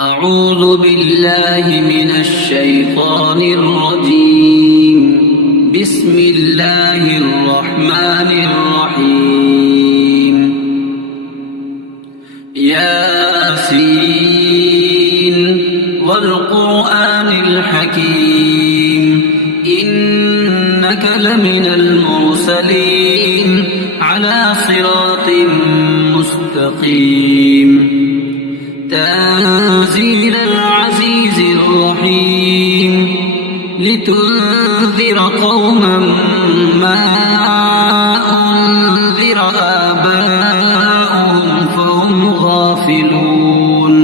أعوذ بالله من الشيطان الرجيم. بسم الله الرحمن الرحيم. ياسين والقرآن الحكيم إنك لمن المرسلين على صراط مستقيم. تنزيل العزيز الرحيم لتنذر قوما ما أنذر آباؤهم فهم غافلون.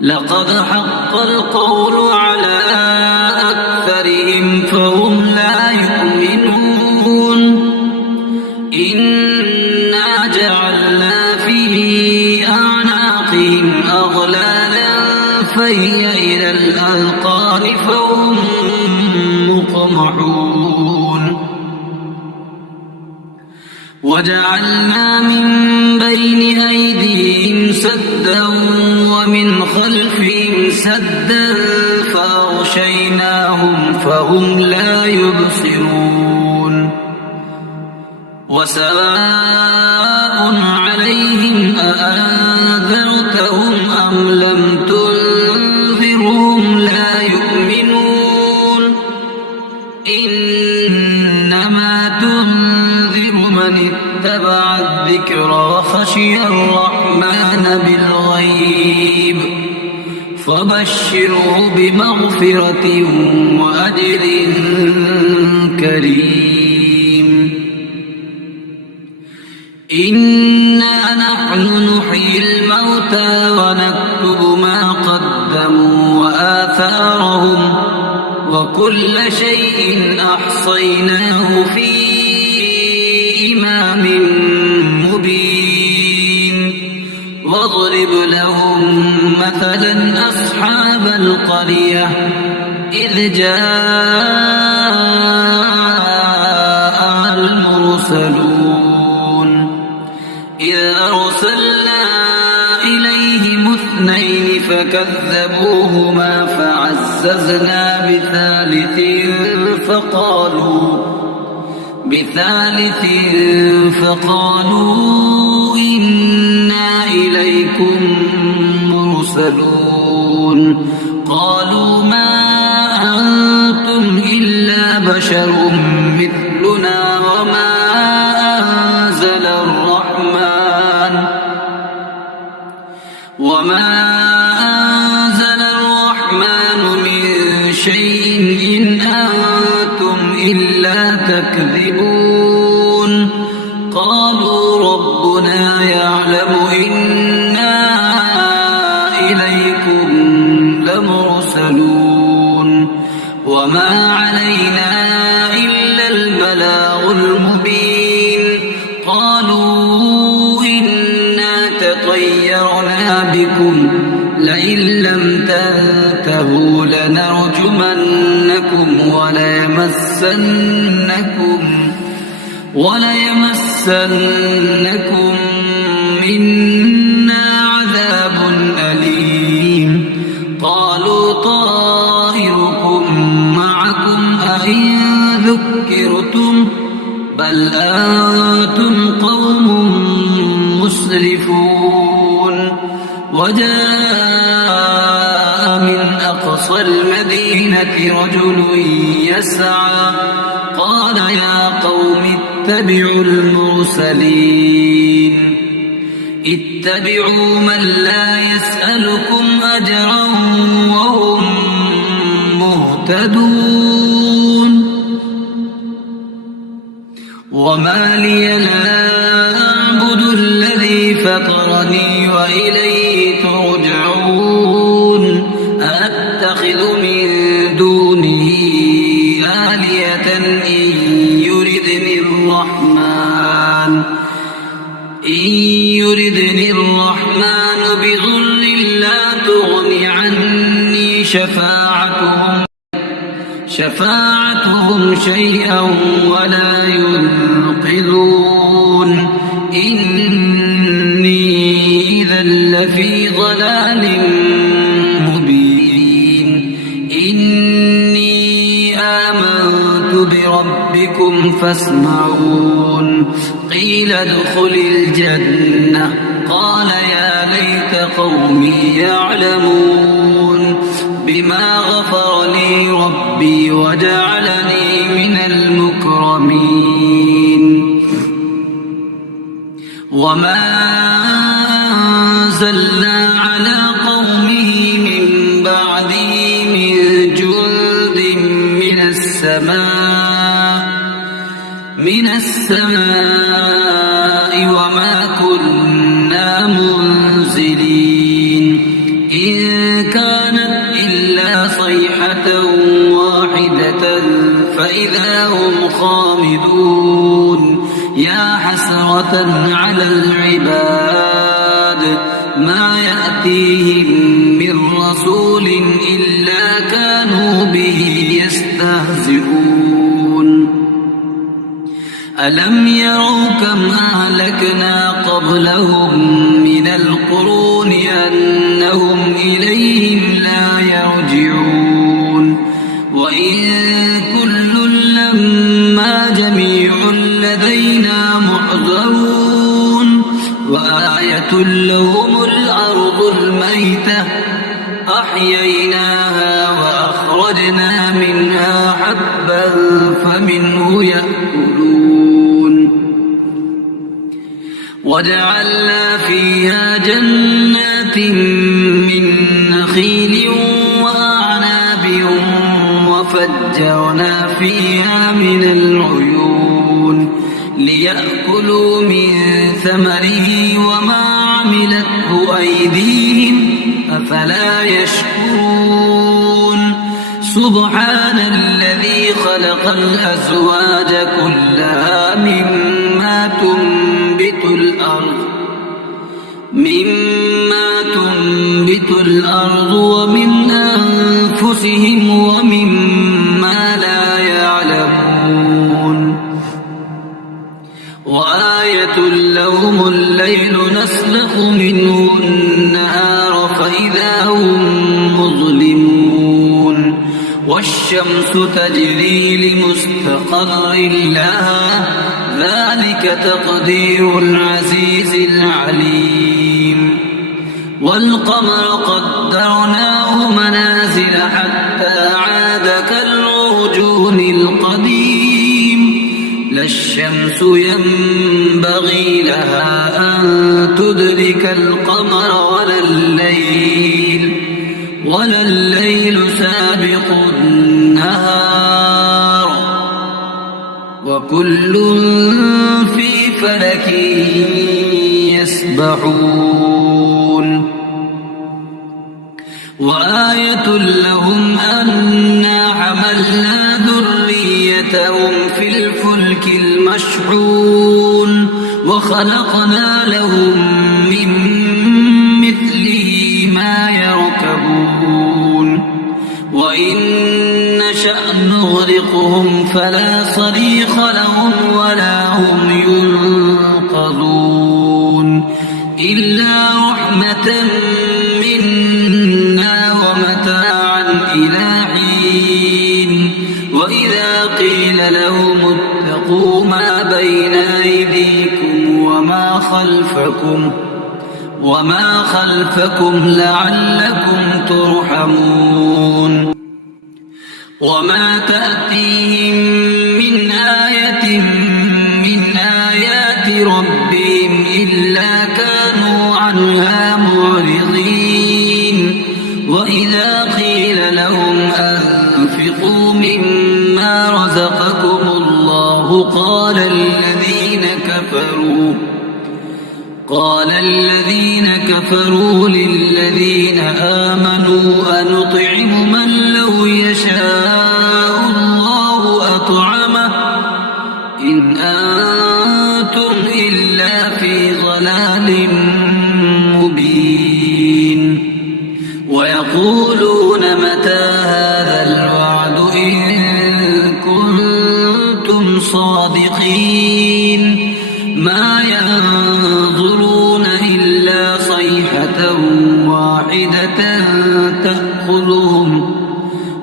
لقد حق القول على أكثرهم فهم لا يؤمنون. إنا جعلنا في أعناقهم أغلالا فهي إلى الأذقان فهم مقمحون. وجعلنا من بين أيديهم سدا ومن خلفهم سدا فأغشيناهم فهم لا يبصرون. وسواء عليهم أأنذرتهم أم لم تنذرهم لا يؤمنون. إنما تنذر من اتبع الذكر وخشي الرحمن بالغيب فبشره بمغفرة وأجر كريم. إنا نحن نحيي الموتى ونكتب ما قدموا وآثارهم وكل شيء أحصيناه في إمام مبين. واضرب لهم مثلا أصحاب القرية إذ جاء المرسلون إذ أرسلنا إليهم 2 فكذبوهما فعززنا بثالث فقالوا إنا إليكم مرسلون. قالوا ما أنتم إلا بشر مثلنا وما أنزل الرحمن من شيء إن أنتم إلا تكذبون. قالوا ربنا يعلم إنا إليكم لمرسلون وما علينا إلا البلاغ المبين. قالوا إنا تطيرنا بكم لئن لم تنتهوا لنرجمنكم وليمسنكم منا عذاب أليم. قالوا طائركم معكم أئن ذكرتم بل أنتم قوم مسرفون. وجاء من أقصى المدينة رجل يسعى قال يا قوم اتبعوا المرسلين. اتبعوا من لا يسألكم أجرا وهم مهتدون. وما لي لا أعبد الذي فطرني وإليه ترجعون. أتخذ من دونه آلهة إن يردني الرحمن بضر لا تغن عني شفاعتهم شيئا ولا ينقذون. إني إذا لفي لفي ضلال مبين إني آمنت بربكم فاسمعون قيل ادخل الجنة قال يا ليت قومي يعلمون بما غفر لي ربي وجعلني من المكرمين وما أنزلنا على قومه من بعده من جند من السماء وما كنا منزلين إن كانت إلا صيحة واحدة فإذا هم خامدون يا حسرة على العباد ما يأتيهم من رسول إلا كانوا به يستهزئون ألم يروا كم أهلكنا قبلهم من القرون أنهم إليهم لا يرجعون وإن كل لما جميع لدينا محضرون وآية لهم الأرض الميتة أحييناها وأخرجنا منها حبا فمنه يأكلون وجعلنا فيها جنات من نخيل وأعناب وفجرنا فيها من العيون ليأكلوا من ثمره وما عملته أيديهم أفلا يشكرون سبحان الذي خلق الأزواج كلها مما تنبت الأرض ومن أنفسهم ومما لا يعلمون وآية لهم الليل نسلخ منه النهار فإذا هم مظلمون والشمس تجري لمستقر لها ذلك تقدير العزيز العليم والقمر قدرناه منازل حتى عاد كالعرجون القديم لا الشمس ينبغي لها أن تدرك القمر ولا الليل سابق النهار وكل في فلك يسبحون وآية لهم أنا حملنا ذريتهم في الفلك المشحون وخلقنا لهم من مثله ما يركبون وإن نشأ نغرقهم فلا صريخ لهم ولا هم ينقذون إلا رحمة منا ومتاعا إلى حين وإذا قيل لهم اتقوا ما بين أيديكم وما خلفكم لعلكم ترحمون وما تأتيهم من آية من آيات ربهم إلا كانوا عنها معرضين وإذا قيل لهم أنفقوا مما رزقكم الله قال الذين كفروا للذين آمنوا أنطعم من لو يشاء الله أطعمه إن أنتم إلا في ضلال مبين ويقولون متى هذا الوعد إن كنتم صادقين ما ينظرون إلا صيحة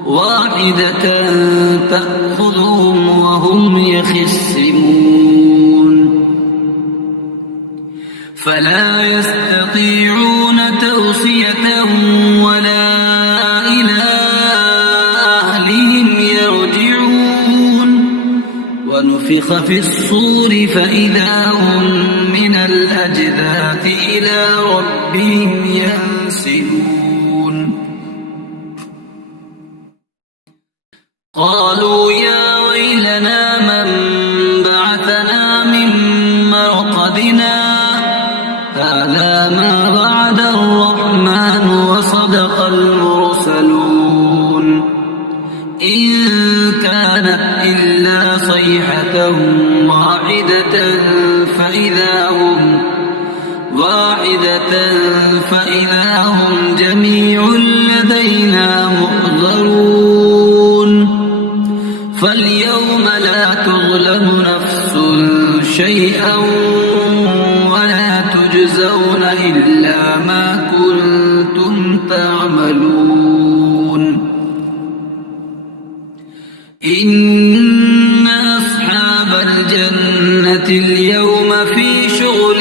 واحدة تأخذهم وهم يخصمون فلا يستطيعون توصية ولا إلى أهلهم يرجعون ونفخ في الصور فإذا هم من الأجداث إلى ربهم ينسلون قالوا يا ويلنا من بعثنا من مرقدنا هذا ما وعد الرحمن وصدق المرسلون إن كانت إلا صيحة فإذا هم جميع لدينا محضرون فاليوم لا تظلم نفس شيئا ولا تجزون إلا ما كنتم تعملون إن أصحاب الجنة اليوم في شغل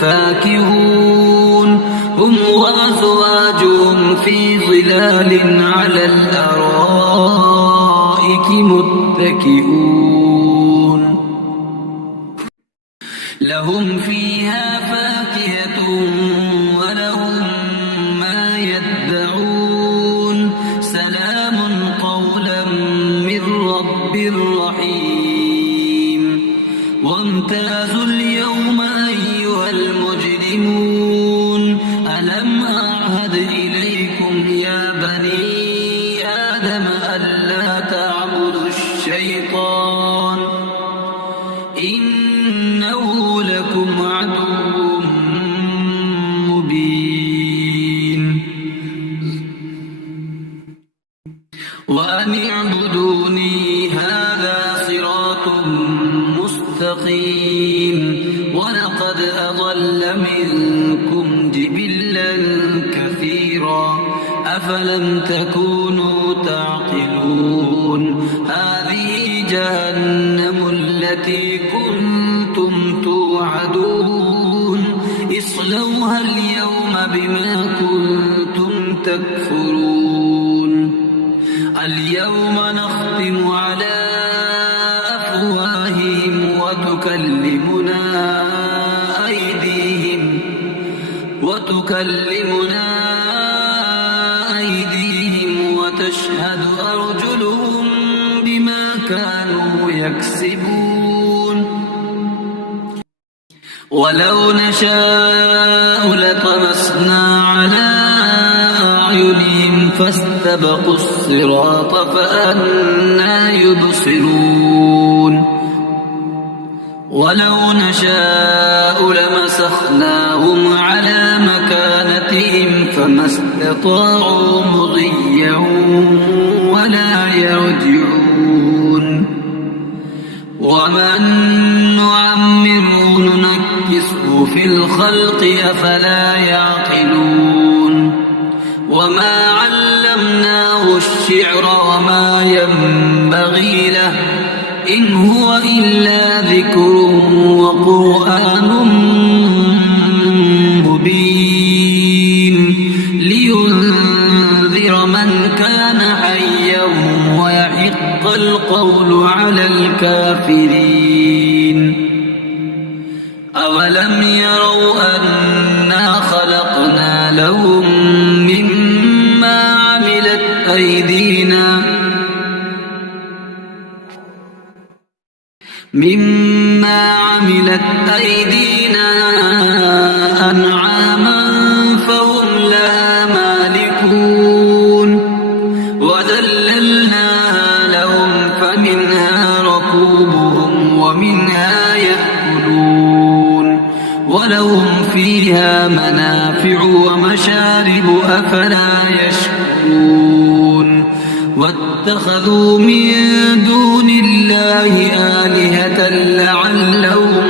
فاكهون هم وأزواجهم في ظلال على الأرائك متكئون لهم فيها فاكهة ولهم ما يدعون سلام قولا من رب رحيم وامتازوا اليوم أيها المجرمون ألم أعهد إليكم يا بني آدم ألا تعبدوا الشيطان إنه لكم عدو مبين وأن اعبدوني هذا صراط مستقيم ولقد أضل منكم جبلا كثيرا أفلم تكونوا تعقلون هذه جهنم التي كنتم توعدون اصلوها اليوم بما كنتم تكفرون اليوم نختم على أفواههم وتكلمنا أيديهم وتشهد أرجلهم بما كانوا يكسبون ولو نشاء لطمسنا على أعينهم فاستبقوا الصراط فأنى يبصرون ولو نشاء لمسخناهم على مكانتهم فما استطاعوا مضيا ولا يرجعون ومن نعمره ننكسه في الخلق أفلا يعقلون وما علمناه الشعر وما ينبغي له إن هو إلا ذكر وقرآن مبين لينذر من كان حيا ويحق القول على الكافرين أولم يروا أنا خلقنا لهم مما عملت أيدينا أنعاما فهم لها مالكون وذللناها لهم فمنها ركوبهم ومنها يأكلون ولهم فيها منافع ومشارب أفلا يشكرون واتخذوا من دون الله آلهة لعلهم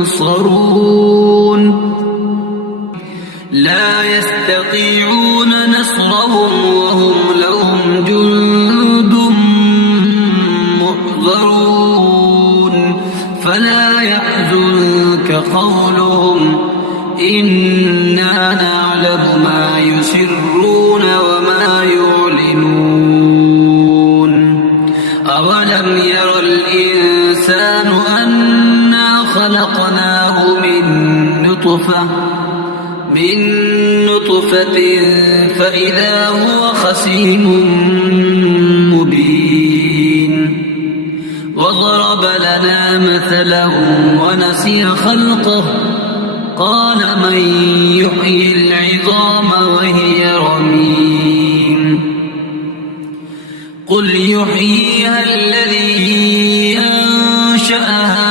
ينصرون لا يستطيعون نصرهم وهم لهم جند محضرون فلا يحزنك قولهم إنا نعلم ما يسرون وما يعلنون أولم ير الإنسان أنا خلقناه من نطفة فإذا هو خصيم مبين وضرب لنا مثلا ونسي خلقه قال من يحيي العظام وهي رميم قل يحييها الذي أنشأها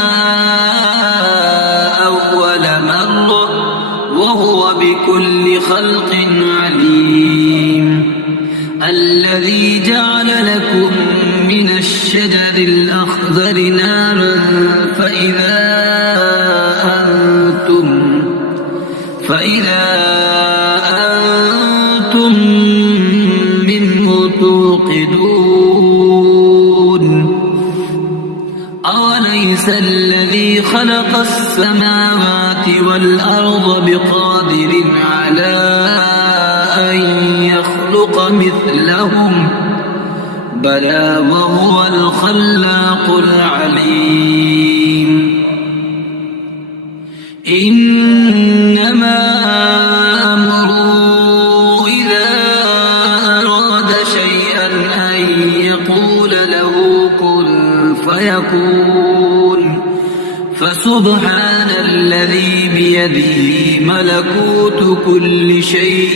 أول مرة وهو بكل خلق عليم الذي جعل لكم من الشجر الأخضر نارا فإذا أنتم منه توقدون أوليس الذي خلق السماوات والأرض بقادر على أن يخلق مثلهم بلى وهو الخلاق العليم إنما أمره إذا أراد شيئا أن يقول له كن فيكون فسبحان الذي بيده ملكوت كل شيء